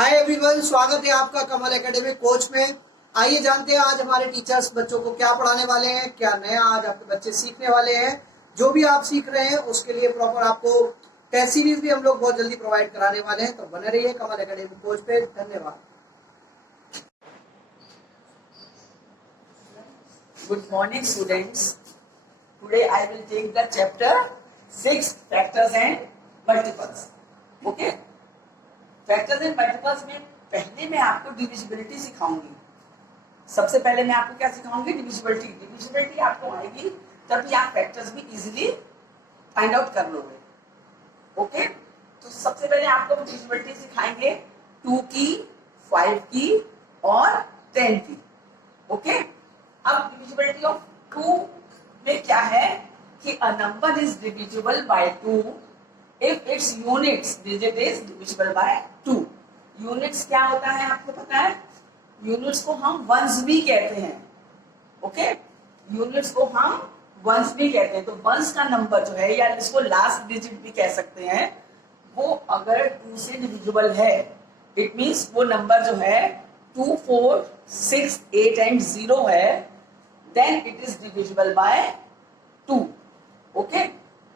Hi everyone, स्वागत है आपका कमल एकेडमी कोच में। आइए जानते हैं आज हमारे टीचर्स बच्चों को क्या पढ़ाने वाले हैं, क्या नया आज आपके बच्चे सीखने वाले हैं। जो भी आप सीख रहे हैं उसके लिए प्रॉपर आपको टेस्ट सीरीज भी हम लोग बहुत जल्दी प्रोवाइड कराने वाले हैं, तो बने रहिए कमल एकेडमी कोच पे। धन्यवाद। Good morning, students. Today I will take the chapter 6 factors and multiples. Okay? Factors and multiples में पहले मैं आपको डिविजिबिलिटी सिखाऊंगी। सबसे पहले मैं आपको क्या सिखाऊंगी? डिविजिबिलिटी। डिविजिबिलिटी आपको आएगी तभी आप फैक्टर्स भी इजीली फाइंड आउट कर लोगे। ओके? तो सबसे पहले आपको डिविजिबिलिटी सिखाएंगे 2 की, 5 की और 10 की। ओके? अब डिविजिबिलिटी ऑफ 2 में क्या है कि a number is divisible by 2 if it's units digit is divisible by 2। Units क्या होता है आपको पता है? यूनिट्स को हम वंस भी कहते हैं। ओके? यूनिट्स को हम वंस भी कहते हैं। तो वंस का नंबर जो है या इसको लास्ट डिजिट भी कह सकते हैं, वो अगर 2 से डिविजिबल है इट मींस वो नंबर जो है 2, 4, 6, 8 एंड 0 है, then it is divisible by 2. Okay?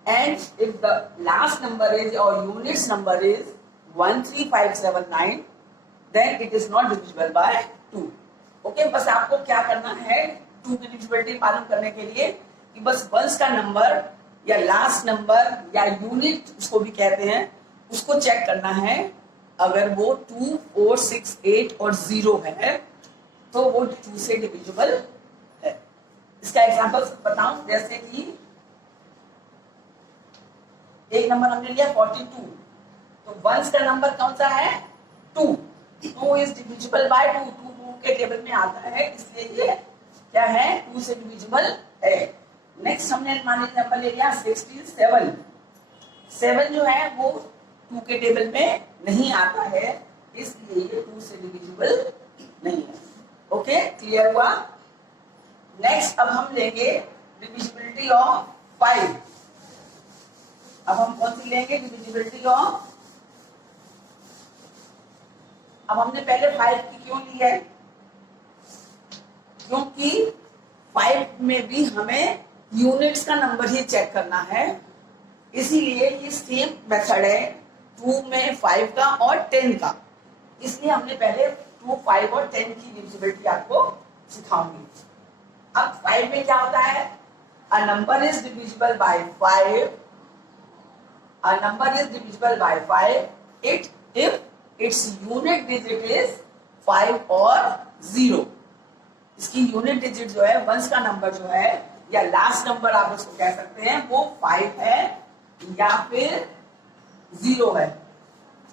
And if the last number is or units number is 13579, then it is not divisible by 2. Okay? बस आपको क्या करना है 2 की डिविजिबिलिटी मालूम करने के लिए कि बस वंस का नंबर या लास्ट नंबर या यूनिट उसको भी कहते हैं, उसको चेक करना है। अगर वो 2, 4, 6, 8 और 0 है तो वो 2 से डिविजिबल है। इसका एग्जांपल बताऊं, जैसे कि एक नंबर हमने लिया 42, तो वंस का नंबर कौन सा है? 2। 2 इज डिविजिबल बाय 2। 2 के टेबल में आता है, इसलिए ये क्या है? 2 से डिविजिबल है। नेक्स्ट हमने मान लीजिए नंबर ले लिया 67। 7 जो है वो 2 के टेबल में नहीं आता है, इसलिए ये 2 से डिविजिबल नहीं है। ओके? क्लियर हुआ? नेक्स्ट अब हम लेंगे डिविजिबिलिटी ऑफ 5। अब हम कौन सी लेंगे? Divisibility of. अब हमने पहले 5 की क्यों ली है? क्योंकि 5 में भी हमें यूनिट्स का नंबर ही चेक करना है, इसीलिए ये सेम मेथड है 2 में 5 का और 10 का। इसलिए हमने पहले 2, 5 और 10 की डिविजिबिलिटी आपको सिखाऊंगी। अब 5 में क्या होता है? A number is divisible by 5। A number is divisible by 5 if its unit digit is 5 और 0। इसकी यूनिट डिजिट जो है वंस का नंबर जो है या लास्ट नंबर आप उसको कह सकते हैं, वो 5 है या फिर 0 है।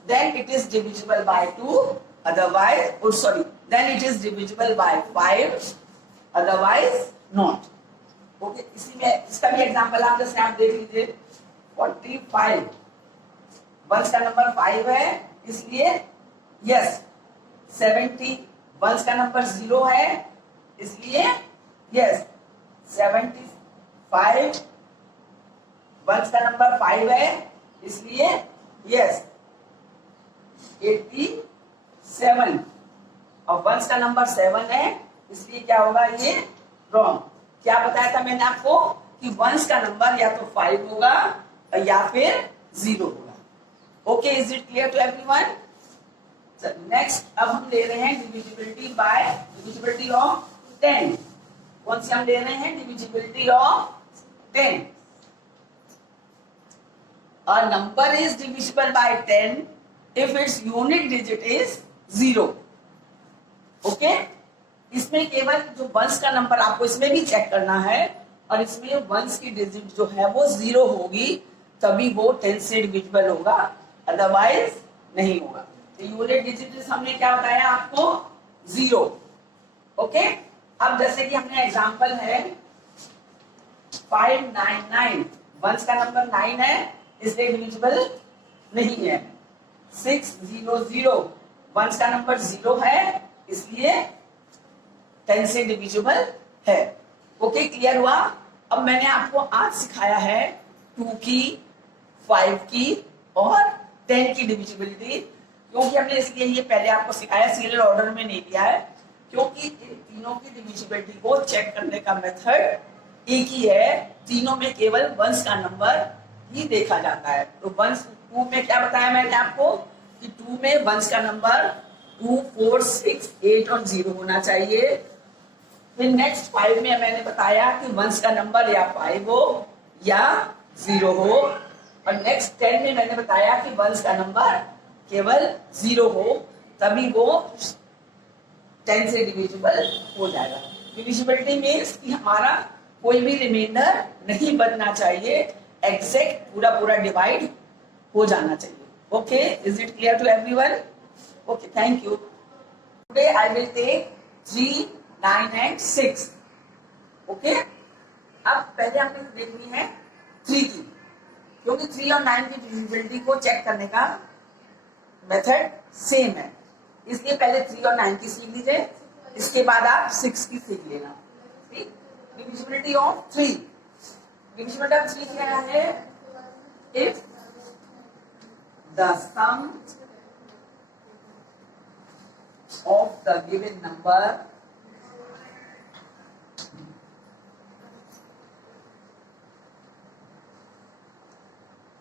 Then it is divisible by 2, otherwise then it is divisible by 5, otherwise not. Okay? इसी में इसका भी एग्जांपल आप जैसे आप देख लीजिए 45। वंस का नंबर 5 है, इसलिए यस। 70 वंस का नंबर 0 है, इसलिए यस। 75 वंस का नंबर 5 है, इसलिए यस। 87 और वंस का नंबर 7 है, इसलिए क्या होगा? ये रॉन्ग। क्या बताया था मैंने आपको कि वंस का नंबर या तो 5 होगा या फिर 0 होगा। Okay? Is it clear to everyone? Next अब हम ले रहे हैं डिविजिबिलिटी ऑफ 10। कौन सी हम ले रहे हैं? Divisibility of 10। A number is divisible bye 10 if its unit digit is 0। Okay? इसमें केवल जो वंस का नंबर आपको इसमें भी चेक करना है, और इसमें वंस की डिजिट जो है वो 0 होगी, तभी वो 10 से डिविजिबल होगा, अदरवाइज नहीं होगा। तो यूनिट डिजिट हमने क्या बताया आपको? 0। ओके? अब जैसे कि हमने एग्जांपल है 599। वंस का नंबर 9 है, इसलिए डिविजिबल नहीं है। 600 वंस का नंबर 0 है, इसलिए 10 से डिविजिबल है। ओके? क्लियर हुआ? अब मैंने आपको आज सिखाया है 2 की, 5 की और 10 की डिविजिबिलिटी। क्योंकि हमने इसलिए ये पहले आपको सिखाया, सीरियल ऑर्डर में नहीं दिया है, क्योंकि इन तीनों की डिविजिबिलिटी को चेक करने का मेथड एक ही है। तीनों में केवल वंस का नंबर ही देखा जाता है। तो वंस 2 में क्या बताया मैंने आपको कि 2 में वंस का नंबर 2, 4, 6, 8 और 0 होना चाहिए। फिर नेक्स्ट 5 में मैंने बताया कि वंस का नंबर या 5 हो या 0 हो, और नेक्स्ट 10 में मैंने बताया कि वंस का नंबर केवल 0 हो, तभी वो 10 से डिविजिबल हो जाएगा। डिविजिबिलिटी मीन्स कि हमारा कोई भी रिमाइंडर नहीं बनना चाहिए, एग्जैक्ट पूरा पूरा डिवाइड हो जाना चाहिए। Okay, is it clear to everyone? Okay, thank you. Today I will take 3, 9 and 6। Okay, अब पहले हमने देखनी है 3 की, क्योंकि 3 और 9 की डिविजिबिलिटी को चेक करने का मेथड सेम है, इसलिए पहले 3 और 9 की सीख लीजिए, इसके बाद आप 6 की सीख लेना। डिविजिबिलिटी ऑफ 3, डिविजिबिलिटी ऑफ 3 क्या है? If the sum of the given number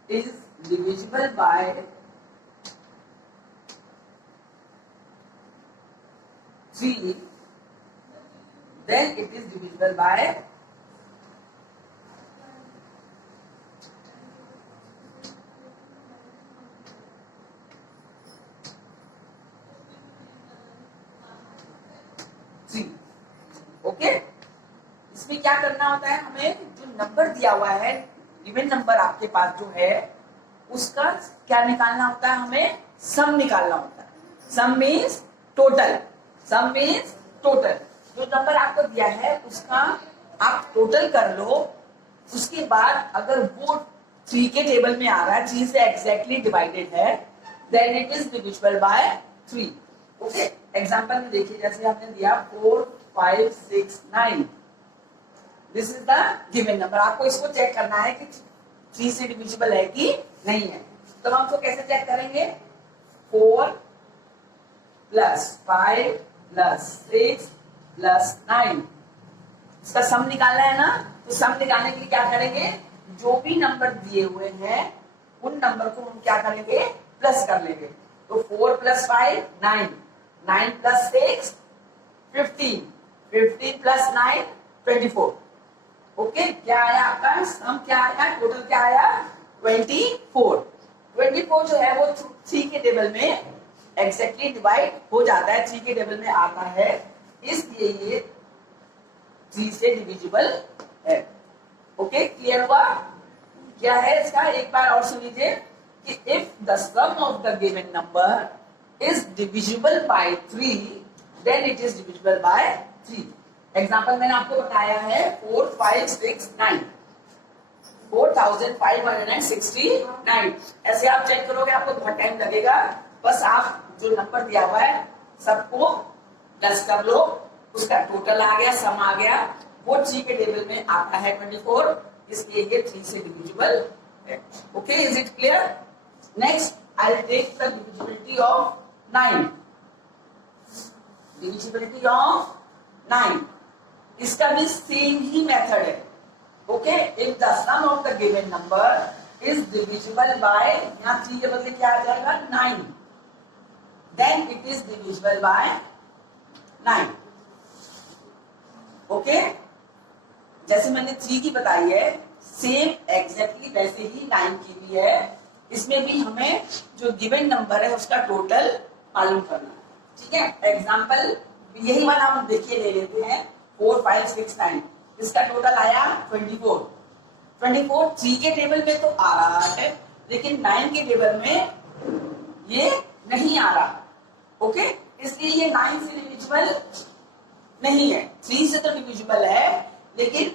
is divisible by 3, then it is divisible by 3। Okay, इसमें क्या करना होता है, हमें जो नंबर दिया हुआ है, गिवन नंबर आपके पास जो है, उसका क्या निकालना होता है, हमें सम निकालना होता है। सम मीन्स टोटल, सम मीन्स टोटल। जो नंबर आपको दिया है उसका आप टोटल कर लो, उसके बाद अगर वो 3 के टेबल में आ रहा है, 3 से एग्जैक्टली डिवाइडेड है, then it is divisible by 3। Okay, example में देखिए, जैसे हमने दिया 4, 5, 6, 9, this is the given number. आपको इसको चेक करना है कि 3 से डिविजिबल है कि नहीं है। तो हम इसको कैसे चेक करेंगे? 4 प्लस 5 प्लस 6 प्लस 9, इसका सम निकालना है ना। तो सम निकालने के लिए क्या करेंगे, जो भी नंबर दिए हुए हैं उन नंबर को हम क्या करेंगे, प्लस कर लेंगे। तो 4 प्लस 5 9, 9 प्लस 6 15, 15 प्लस 9 24। ओके, क्या आया आपका सम, क्या आया, टोटल क्या आया, 24। 24 जो है वो 3 के टेबल में एग्जैक्टली डिवाइड हो जाता है, 3 के टेबल में आता है, इसलिए ये 3 से डिविजिबल है। ओके, क्लियर हुआ? क्या है इसका, एक बार और सुन लीजिए कि if the sum of the given number is divisible by 3, then it is divisible by 3। Example मैंने आपको बताया है 4, 5, 6, 9, 4569। ऐसे आप चेक करोगे आपको बहुत टाइम लगेगा, बस आप जो नंबर दिया हुआ है सबको प्लस कर लो, उसका टोटल आ गया, सम आ गया, वो 3 के टेबल में आता है 24, इसलिए ये 3 से डिविजिबल है। Okay, is it clear? Next I will take the divisibility of 9। Divisibility of 9, इसका भी सेम ही मेथड है। Okay, if the sum of the given number is divisible by, यहां 3 के बदले क्या आ जाएगा, 9, then it is divisible by 9। ओके, जैसे मैंने 3 की बताई है, सेम एग्जैक्टली वैसे ही 9 की भी है। इसमें भी हमें जो गिवन नंबर है उसका टोटल मालूम करना है। ठीक है, एग्जाम्पल यही वाला हम देखिए ले लेते हैं, 4, 5, 6, 9, इसका टोटल आया 24। 24 3 के टेबल में तो आ रहा है, लेकिन 9 के टेबल में ये नहीं आ रहा। ओके, इसलिए ये 9 से डिविजिबल नहीं है। 3 से तो डिविजिबल है, लेकिन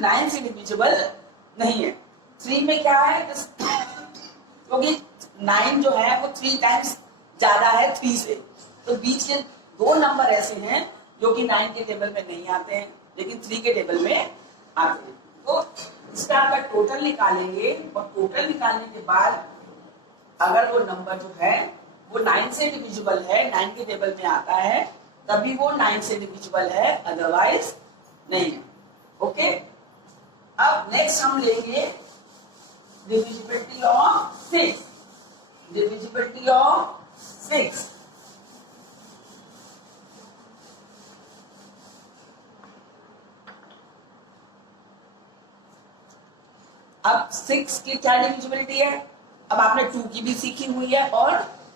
9 से डिविजिबल नहीं है। 3 में क्या है, क्योंकि 9 जो है वो 3 टाइम्स ज्यादा है 3 से, तो बीच के 2 नंबर ऐसे हैं जो कि 9 के टेबल में नहीं आते हैं, लेकिन 3 के टेबल में आते हैं। तो इसका अगर टोटल निकालेंगे, और टोटल निकालने के बाद अगर वो नंबर जो है वो 9 से डिविजिबल है, 9 के टेबल में आता है, तभी वो 9 से डिविजिबल है, अदरवाइज नहीं है। ओके, अब नेक्स्ट हम लेंगे डिविजिबिलिटी ऑफ 6। Divisibility of 6। अब 6 की क्या डिविजिबिलिटी है? अब आपने 2 की भी सीखी हुई है और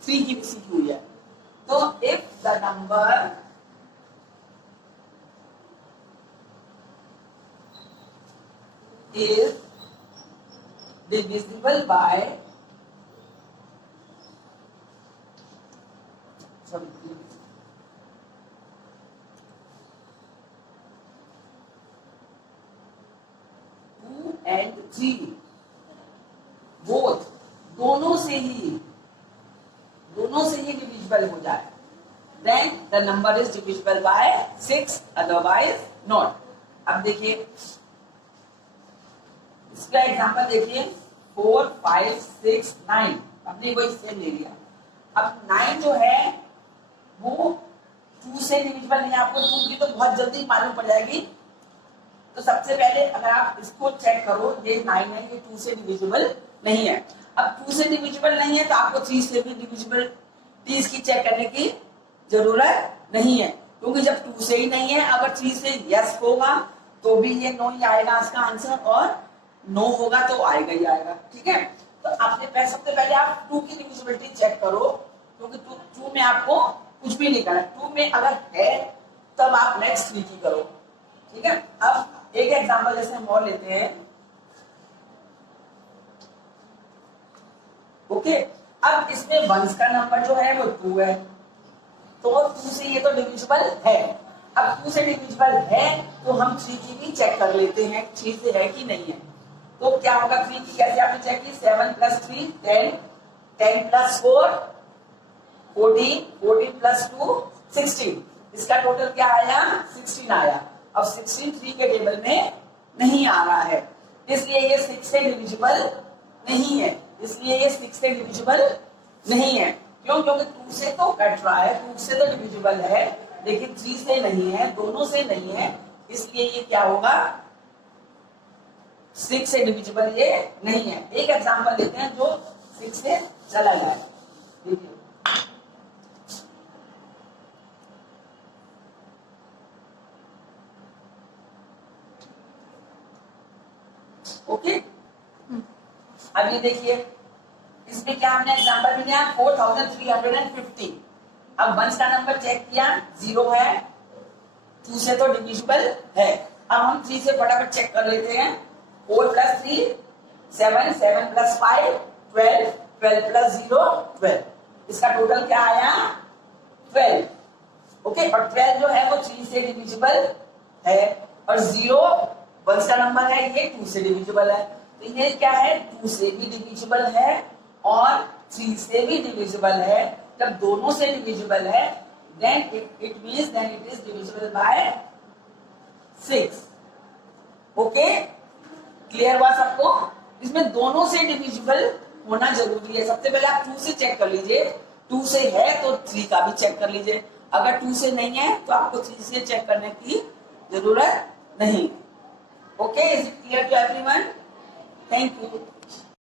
3 की भी सीखी हुई है। तो if the number is divisible by sorry 2 and 3 both दोनों से ही डिविजिबल हो जाए, then the number is divisible by 6, otherwise not। अब देखिए इसका एग्जांपल देखिए 4, 5, 6, 9, हमने वही सेम ले लिया। अब 9 जो है वो 2 से डिविजिबल नहीं है, आपको 2 की तो बहुत जल्दी मालूम पड़ जाएगी। तो सबसे पहले अगर आप इसको चेक करो, ये 9 है, ये 2 से डिविजिबल नहीं है। अब 2 से डिविजिबल नहीं है तो आपको 3 से भी डिविजिबल इसकी चेक करने की जरूरत नहीं है, क्योंकि जब 2 से ही नहीं है, अगर 3 से यस होगा तो भी ये नो ही आएगा इसका आंसर, और नो होगा तो आएगा ही आएगा। ठीक है, तो आपने सबसे पहले आप 2 की डिविजिबिलिटी चेक करो, क्योंकि 2 में आपको कुछ भी नहीं करना। 2 में अगर है तब आप नेक्स्ट 3 की करो। ठीक है, अब एक एग्जांपल जैसे हम और लेते हैं। ओके, अब इसमें वंस का नंबर जो है वो 2 है, तो 2 से ये तो डिविजिबल है। अब 2 से डिविजिबल है तो हम 3 की भी चेक कर लेते हैं, 3 से है कि नहीं है। तो क्या होगा, 3 की कैसे आपने चेक की? 7 + 3 10, 10 + 4 14, 14 + 2 16। इसका टोटल क्या आया? 16 आया। अब 16 3 के टेबल में नहीं आ रहा है, इसलिए ये 6 से डिविजिबल नहीं है। इसलिए ये 6 से डिविजिबल नहीं है। क्यों? क्योंकि 2 से तो कट रहा है, 2 से तो डिविजिबल है, लेकिन 3 से नहीं है, दोनों से नहीं है, इसलिए ये क्या होगा? 6 से डिविजिबल ये नहीं है। एक एग्जांपल लेते हैं जो 6 से चला जाए। देखिए ओके, अब ये देखिए इसमें क्या हमने एग्जांपल में लिया 4350। अब वंस का नंबर चेक किया, 0 है, 2 से तो डिविजिबल है। अब हम 3 से फटाफट चेक कर लेते हैं। 4 + 3 7, 7 + 5 12, 12 + 0 12। इसका टोटल क्या आया? 12। ओके, और 12 जो है वो 3 से डिविजिबल है, और 0 वंस का नंबर है, ये 2 से डिविजिबल है। तो ये क्या है? 2 से भी डिविजिबल है और 3 से भी डिविजिबल है। जब दोनों से डिविजिबल है, then it means then it is divisible by 6। Okay, clear हुआ सबको? इसमें दोनों से डिविजिबल होना जरूरी है। सबसे पहले आप 2 से चेक कर लीजिए, 2 से है तो 3 का भी चेक कर लीजिए। अगर 2 से नहीं है तो आपको 3 से चेक करने की जरूरत नहीं। Okay, is it clear to everyone? Thank you.